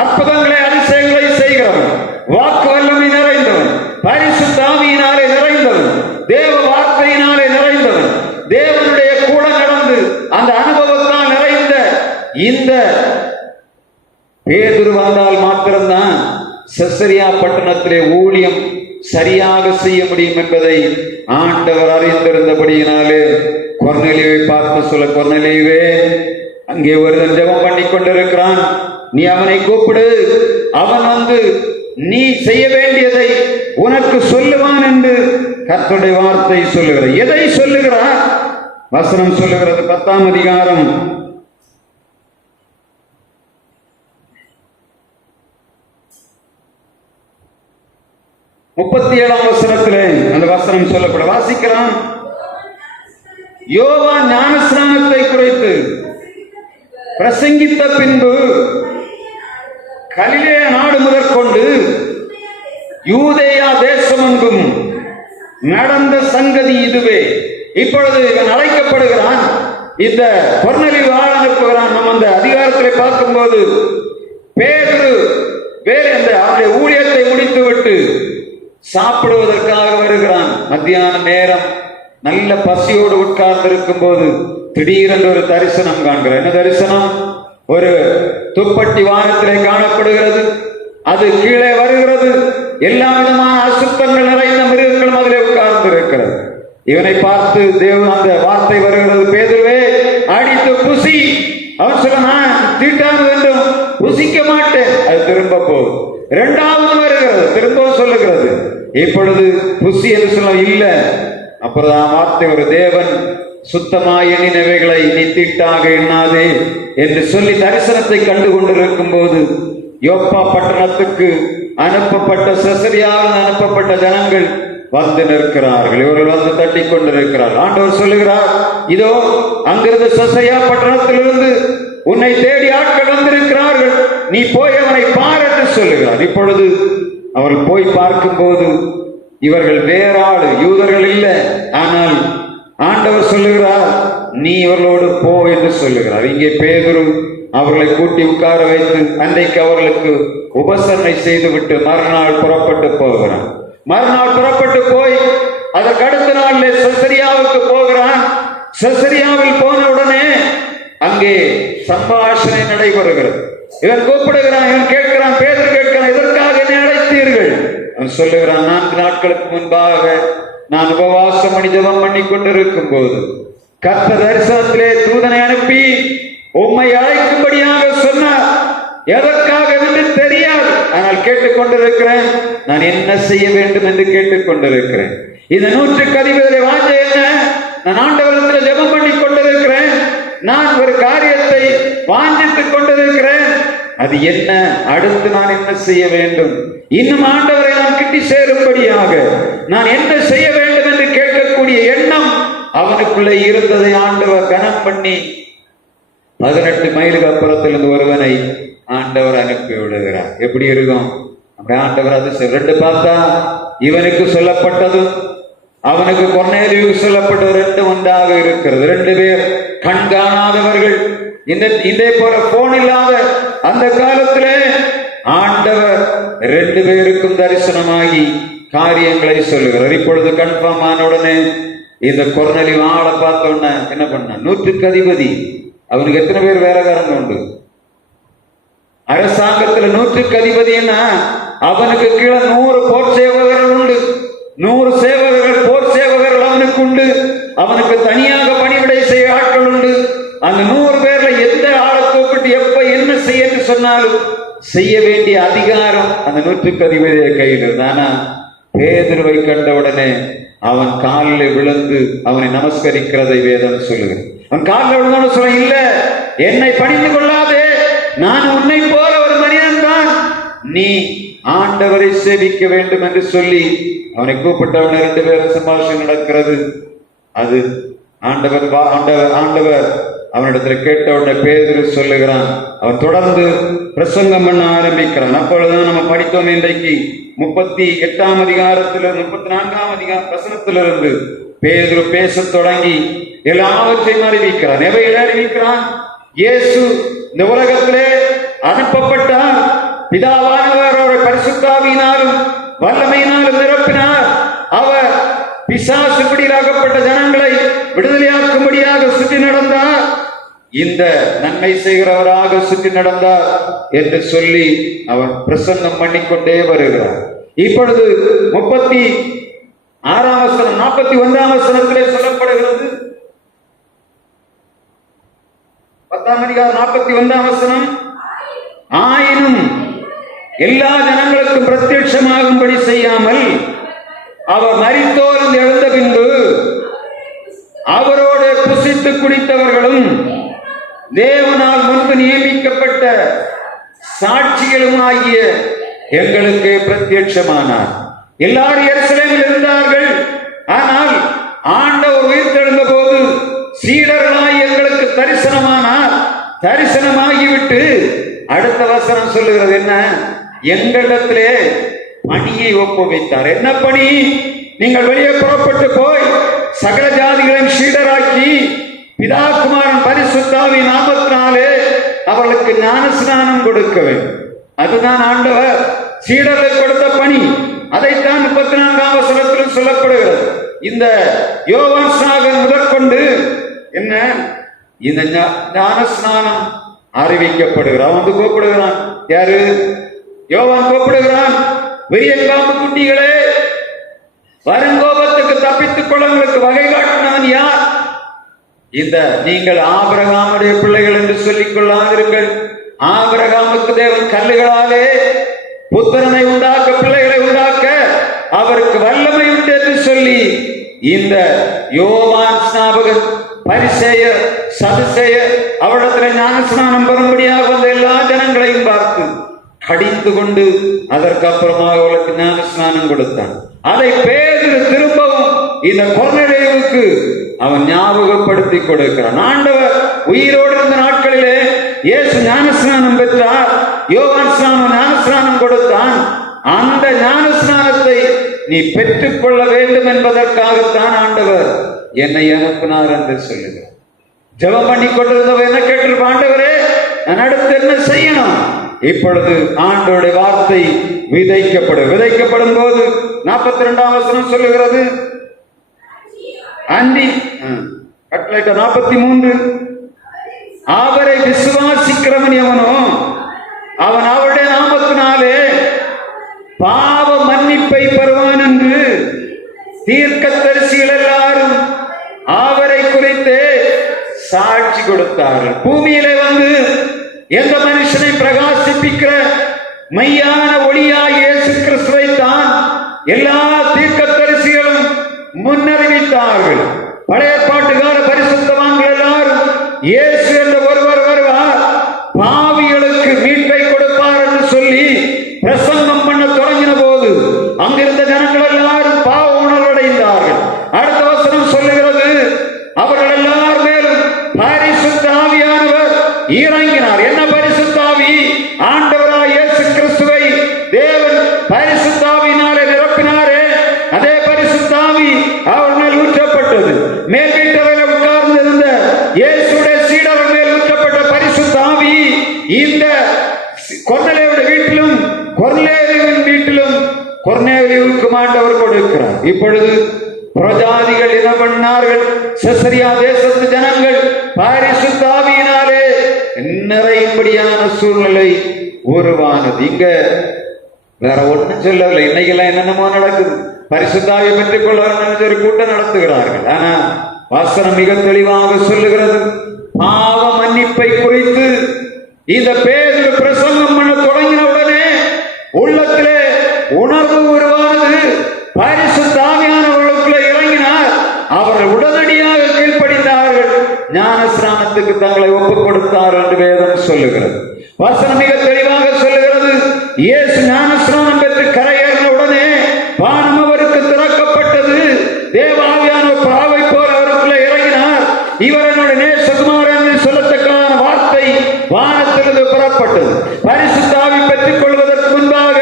அற்புதங்களை அதிசயங்களை செய்கிறவன், வாக்கு வல்லமை நிறைந்தவன், பரிசுத்த ஆவியினாலே நிறைந்தவன், தேவ வார்த்தையினாலே நிறைந்தவன், தேவனுடைய கூட நடந்து அந்த அனுபவத்தால் நிறைந்த இந்த பேதுரு வந்தால் மாத்திரம்தான் செசரியா பட்டணத்திலே ஊழியம் சரியாக செய்ய முடியும் என்பதை ஆண்டவர் அறிந்திருந்தபடியினாலே கொர்நேலியுவை பார்த்து சொல்ல, கொர்நேலியுவே, அங்கே ஒருவன் ஜெபம் பண்ணி கொண்டிருக்கிறான், நீ அவனை கூப்பிடு, அவன் வந்து நீ செய்ய வேண்டியதை உனக்கு சொல்லுவான் என்று கர்த்தருடைய வார்த்தை சொல்லுகிறார். எதை சொல்லுகிறார்? வசனம் சொல்லுகிறது, 10ஆம் அதிகாரம் 37ஆம் வசனத்திலே அந்த வசனம் சொல்லப்பட வாசிக்கலாம். யோவான் ஞானஸ்நானத்தை குறித்து பிரசங்கித்த பின்பு கலிலேயா நாடு முதற்கொண்டு யூதேயா தேசமெங்கும் நடந்த சங்கதி இதுவே. இப்பொழுது இவன் அழைக்கப்படுகிறான், இந்த கொர்நேலியு ஆள் அனுப்புகிறான். நம்ம அந்த அதிகாரத்திலே பார்க்கும்போது பேதுரு வேறு அந்த அவருடைய ஊழியத்தை முடித்துவிட்டு சாப்பிடுவதற்காக வருகிறான். மத்தியான நேரம் நல்ல பசியோடு உட்கார்ந்து இருக்கும் போது திடீரென்று ஒரு தரிசனம் காண்கிறார். என்ன தரிசனம்? ஒரு துப்பட்டி வானத்திலே காணப்படுகிறது, அது கீழே வருகிறது, எல்லா விதமான அசுத்தங்கள் நிறைந்த மிருகங்களும் அதிலே உட்கார்ந்து இருக்கிறது. இவனை பார்த்து தேவன் அந்த வார்த்தை வருகிறது, பேதுருவே, அடித்து புசி. அவன் சொல்ல, நான் தீட்டானது என்றும் புசிக்க மாட்டேன். அது திரும்ப போகுது. இரண்டாவது வருகிறது, திரும்பவும் சொல்லுகிறது, இப்பொழுது புசி என்று சொல்ல இல்ல. அப்புறம் வார்த்தை, ஒரு தேவன் சுத்தமாய் எண்ணினவைகளை நீ தீட்டாக எண்ணாதே என்று சொல்லி தரிசனத்தை கண்டு கொண்டிருக்கும் போது யோப்பா பட்டணத்துக்கு அனுப்பப்பட்ட செசரியாவில் அனுப்பப்பட்ட ஜனங்கள் வந்து நிற்கிறார்கள். இவர்கள் வந்து தட்டி கொண்டிருக்கிறார்கள். ஆண்டவர் சொல்லுகிறார், இதோ அங்கிருந்து செசரியா பட்டணத்திலிருந்து உன்னை தேடி ஆட்கள் வந்திருக்கிறார்கள், நீ போய் அவனை பார் என்று சொல்லுகிறார். இப்பொழுது அவர்கள் போய் பார்க்கும் போது இவர்கள் வேற ஆளு, யூதர்கள் இல்லை. ஆனால் ஆண்டவர் சொல்லுகிறார், நீ இவர்களோடு போ என்று சொல்லுகிறார். இங்கே பேதுரு அவர்களை கூட்டி உட்கார வைத்து அன்றைக்கு அவர்களுக்கு உபசரணை செய்துவிட்டு மறுநாள் புறப்பட்டு போகிறான். மறுநாள் புறப்பட்டு போய் அதற்கு அடுத்த நாளிலே செசரியாவுக்கு போகிறான். செசரியாவில் போன உடனே அங்கே சம்பாஷணை நடைபெறுகிறது. இவன் கூப்பிடுகிறான், இவன் கேட்கிறான், பேதுரு கேட்கிறான், எதற்காக என்னை அழைத்தீர்கள்? அவன் சொல்லுகிறான், 4 நாட்களுக்கு முன்பாக நான் உபவாசம் பண்ணி ஜெபம் பண்ணி கொண்டிருக்கும் போது கர்த்தர் தரிசனத்திலே தூதனை அனுப்பி உம்மை அழைக்கும்படியாக சொன்னார். எதற்காக என்று தெரியாது, ஆனால் கேட்டுக்கொண்டிருக்கிறேன். நான் என்ன செய்ய வேண்டும் என்று கேட்டுக்கொண்டிருக்கிறேன். இந்த 100க்கு அதிபதியுடைய வாஞ்சை என்ன? நான் ஆண்டவரிடத்தில் ஜெபம் பண்ணி கொண்டிருக்கிறேன். நான் ஒரு காரியத்தை வாஞ்சித்துக் கொண்டிருக்கிறேன். அது என்ன? அடுத்து நான் என்ன செய்ய வேண்டும்? இன்னும் ஆண்டவரை நான் கிட்டி சேரும்படியாக நான் என்ன செய்ய வேண்டும் என்று கேட்கக்கூடிய எண்ணம் அவனுக்குள்ளே இருந்ததை ஆண்டவர் கனம் பண்ணி 18 மைலுக்கு அப்புறத்திலிருந்து ஒருவனை ஆண்டவர் அனுப்பி விடுகிறார். எப்படி இருக்கும் அப்படி ஆண்டவர்? அது 2 பார்த்தா இவனுக்கு சொல்லப்பட்டதும் அவனுக்கு கொர்நேலியுவுக்கு சொல்லப்பட்டது 2 ஒன்றாக இருக்கிறது. 2 பேர் கண்காணாதவர்கள். இதே போல போன் இல்லாத அந்த காலத்திலே ஆண்டவர் 2 பேருக்கும் தரிசனமாகி காரியங்களை சொல்லுகிறார். இப்பொழுது கன்ஃபார்ம் ஆன உடனே இந்த கொர்நேலியு ஆளை பார்த்த உடனே என்ன பண்ண? 100க்கு அதிபதி. அவனுக்கு எத்தனை பேர் வேலைக்காரங்க உண்டு? அரசாங்கத்துல 100க்கு அதிபதினா அவனுக்கு கீழே 100 போர் சேவகர்கள் உண்டு. 100 சேவகர்கள், போர் சேவகர்கள் அவனுக்கு உண்டு. அவனுக்கு தனியாக பணிவிடை செய்ய ஆட்கள் உண்டு. அந்த 100 பேர்ல எந்த ஆளை கூப்பிட்டு எப்ப என்ன செய்ய சொன்னாலும் செய்ய வேண்டிய அதிகாரம் அந்த 100க்கு அதிபதிய கையில் இருந்தானா. பேதுருவை கண்டவுடனே அவன் காலில் விழுந்து அவனை நமஸ்கரிக்கிறதை வேதம் சொல்லுகிறது. அவன் காலில் விழுந்தவனு சொல்ல, இல்ல, என்னை பணிந்து கொள்ளாதே, நான் உன்னை போல ஒரு மனிதன் தான், நீ ஆண்டவரை சேவிக்க வேண்டும் என்று சொல்லி அவனை கூப்பிட்டவன 2 பேரும் சம்பாஷணை நடக்கிறது. அது ஆண்டவர் அவனிடத்துல கேட்டவுடனே பேதுரு சொல்லுகிறான். அவன் தொடர்ந்து பிரசங்கம் பண்ண ஆரம்பிக்கிறான். அப்பொழுதுதான் நம்ம படித்தோம் இன்றைக்கு 38ஆம் அதிகாரத்திலிருந்து 34ஆம் அதிகார வசனத்திலிருந்து பேதுரு பேசத் தொடங்கி எல்லாவற்றையும் அறிவிக்கிறான். எவைகளை அறிவிக்கிறான்? இயேசு இந்த உலகத்திலே அனுப்பப்பட்டார், பிதாவானவர் அவரை பரிசுத்தாவியினாலும் வல்லமையினாலும் நிரப்பினார். அவர் பிசாசு பிடியிலாக்கப்பட்ட ஜனங்களை விடுதலையாக்கும்படியாக சுற்றி நடந்தார். இந்த நன்மை செய்கிறவராக சுற்றி நடந்தார் என்று சொல்லி அவர் பிரசன்னம் பண்ணிக்கொண்டே வருகிறார். இப்பொழுது 36ஆம் வசனம் 41ஆம் வசனத்திலே சொல்லப்படுகிறது. 10ஆம் அதிகாரம் 41ஆம் வசனம், ஆயினும் எல்லா ஜனங்களுக்கும் பிரத்யட்சமாகும்படி செய்யாமல் அவர் மரித்தோர் எழுந்த பின்பு அவரோடு புசித்து குடித்தவர்களும் தேவனால் முன்பு நியமிக்கப்பட்ட சாட்சிகளும் ஆகிய எங்களுக்கு பிரத்யட்சமானார். எல்லாரும் எருசலேமில் இருந்தார்கள். ஆனால் ஆண்டவர் உயிர்த்தெழுந்த போது சீடர்களாய் எங்களுக்கு தரிசனமானார். தரிசனமாகிவிட்டு அடுத்த வசனம் சொல்லுகிறது என்ன? எங்களிடத்திலே பணியை ஒப்புவித்தார். என்ன பணி? நீங்கள் வெளியே புறப்பட்டு போய் சகல ஜாதிகளையும் சீடராக்கி பிதா குமாரன் பரிசுத்தாவி நாமத்தினாலே அவர்களுக்கு ஞானஸ்நானம் கொடுக்க வேண்டும். அதுதான் ஆண்டவர் சீடர்கள் கொடுத்த பணி. அதைத்தான் 34ஆம் வசனத்தில் சொல்லப்படுகிறது. இந்த யோவான் ஸ்நாகன் முதற்கொண்டு என்ன இந்த ஞானஸ்நானம் அறிவிக்கப்படுகிறார். அவன் வந்து கூப்பிடுகிறான். யாரு? யோவான் கூப்பிடுகிறான். வெறியங்காம்பு குட்டிகளே, வருங்கோபத்துக்கு தப்பித்துக் கொள்ளங்களுக்கு வகை காட்டினவன் யார்? இந்த நீங்கள் ஆபிரகாமுடைய பிள்ளைகள் என்று சொல்லிக் கொள்ளாதிருங்கள். ஆபிரகாமுக்கு தேவன் கல்லுகளாலே புத்திரனை உண்டாக்க, பிள்ளைகளை உண்டாக்க அவருக்கு வல்லமை உண்டு என்று சொல்லி இந்த யோவான் ஸ்நாபகன் பரிசேயர் சதுசேயர் அவரிடத்தில் ஞானஸ்நானம் பெறும்படியாக வந்த எல்லா ஜனங்களையும் பார்த்து கடிந்து கொண்டு அதற்கு அப்புறமாக அவளுக்கு ஞானஸ்நானம் கொடுத்தான். அதை பேதுரு திரும்பவும் இந்த கொர்நேலியுவுக்கு அவன் ஞாபகப்படுத்தி கொடுக்கிறான். ஆண்டவர் உயிரோடு இருந்த நாட்களிலே இயேசு ஞானஸ்நானம் பெற்றார். யோவான் ஸ்நானம் ஞானஸ்நானம் கொடுத்தான். அந்த ஞானஸ்நானத்தை நீ பெற்றுக்கொள்ள வேண்டும் என்பதற்காகத்தான் ஆண்டவர் என்னை அனுப்பினார் என்று சொல்லுகிறார். ஜெபம் பண்ணி கொண்டிருந்தவர் என்ன கேட்டு, ஆண்டவரே நான் அடுத்து என்ன செய்யணும்? இப்பொழுது ஆண்டவருடைய வார்த்தை விதைக்கப்படும் போது 42ஆம் வசனம் சொல்லுகிறது. அண்டி 43, அவரை விசுவாசிக்கிறவன் எவனோ அவன் அவருடைய நாமத்தினாலே பாவ மன்னிப்பை பெறுவான் என்று தீர்க்கதரிசிகள் எல்லாரும் அவரை குறித்து சாட்சி கொடுத்தார்கள். பூமியிலே வந்து எந்த மனுஷனை பிரகாசிப்பிக்கிற மெய்யான ஒளியாய் இயேசு கிறிஸ்துவை தான் எல்லா தீர்க்கதரிசிகளும் முன்னறிவித்தார்கள். பழைய பாட்டுக்கார பரிசுத்தவான்கள் எல்லாரும் இயேசு என்ற ஒருவர் வருவார், பாவிகளுக்கு மீட்பை கொடுப்பார் என்று சொல்லி பிரசங்கம் பண்ண தொடங்கின போது அங்கிருந்த ஜனங்கள் எல்லாரும் பாவ உணர்வடைந்தார்கள். அடுத்த வசனம் சொல்லுகிறது, அவர்கள் எல்லார் மேலும் பரிசுத்த ஆவியானவர் இறங்கினார். என்ன பரிசுத்த ஆவி? ஆண்டவராய் இயேசு கிறிஸ்துவை தேவன் பரிசுத்த ஆவியினாலே நிரப்பினாரே, அதே பரிசுத்த ஆவி அவர் மேல் ஊற்றப்பட்டது. மேல் வீட்டறையில் உட்கார்ந்திருந்த இயேசுடைய சீடர்கள் மேல் ஊற்றப்பட்ட பரிசுத்த ஆவி இந்த கொர்நேலியுடைய வீட்டிலும் கொர்நேலியுவின் வீட்டிலும் கொர்நேலியுவுக்கு ஆண்டவர் கொடுக்கிறார். இப்பொழுது புறஜாதிகள் என்ன பண்ணார்கள்? செசரியா தேசத்து ஜனங்கள் பரிசுத்த ஆவியினாலே நிறையும்படியான சூழ்நிலை உருவானது. இங்க வேற ஒன்றும் சொல்லவில்லை. இன்னைக்கெல்லாம் என்னென்னமோ நடக்குது. பரிசுத்தாவை பெற்றுக் கொள்ள ஒரு கூட்டம் நடத்துகிறார்கள். ஆனா வாசனம் மிக தெளிவாக சொல்லுகிறது, பாவ மன்னிப்பை குறித்து இந்த பேதுரு பிரசங்கம் பண்ண தொடங்கின உடனே உள்ளத்திலே உணர்வு உருவானது. பரிசுத்த ஆவியானவர்களுக்குள்ளே இறங்கினார். அவர்கள் உடனடியாக கீழ்ப்படிந்தார்கள், ஞானஸ்நானத்துக்கு தங்களை ஒப்புக் கொடுத்தார் என்று வேதம் சொல்லுகிறது. வசனம் மிக தெளிவாக சொல்லுகிறது, இயேசு ஞானஸ்நானம் பெற்று கரையேறின உடனே வானம் அவருக்கு திறக்கப்பட்டது. தேவாவியானவர் பாவை போல் அவருக்குள்ளே இறங்கினார். இவர் என்னுடைய நேசகுமாரன் என்று சொல்லத்தக்கான வார்த்தை வானத்திலிருந்து புறப்பட்டது. பரிசுத்த ஆவி பெற்றுக் கொள்வதற்கு முன்பாக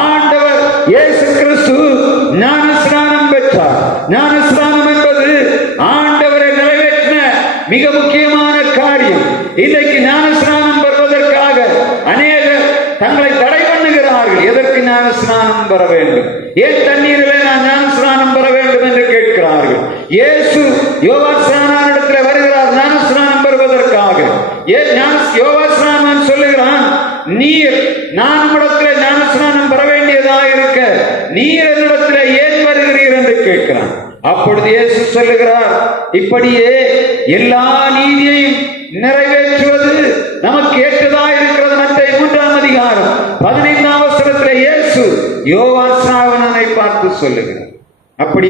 ஆண்டவர் இயேசு கிறிஸ்து ஞானஸ்நானம் பெற்றார். ஞானஸ்நானம் என்பது ஆண்டவரை நிறைவேற்றின மிக முக்கியமான காரியம். இன்றைக்கு ஞானஸ்நானம் பெறுவதற்காக அநேகர் தங்களை தடை எதற்கு ஞான ஸ்நானம் பெற வேண்டும்? ஏன் தண்ணீரிலே நான் ஞான ஸ்நானம் பெற வேண்டும் என்று கேட்கிறார்கள். இயேசு யோவான் ஸ்நானனிடத்தில் வருகிறார் ஞான ஸ்நானம் பெறுவதற்காக. ஏன் யோவான் ஸ்நானன் சொல்லுகிறான், நீர் நான் இடத்துல ஞான ஸ்நானம் பெற வேண்டியதாக இருக்க நீர் என்னிடத்தில் ஏன் வருகிறீர் என்று கேட்கிறான். அப்பொழுது இயேசு சொல்லுகிறார், இப்படியே எல்லா நீதியையும் நிறைவேற்றுவது நமக்கு ஏற்றதா இருக்கிறது. மத்தேயு 3ஆம் அதிகாரம் 15ஆம் வசனத்தில் இயேசு யோவான் ஸ்நானனை பார்த்து சொல்லுகிறார். அப்படி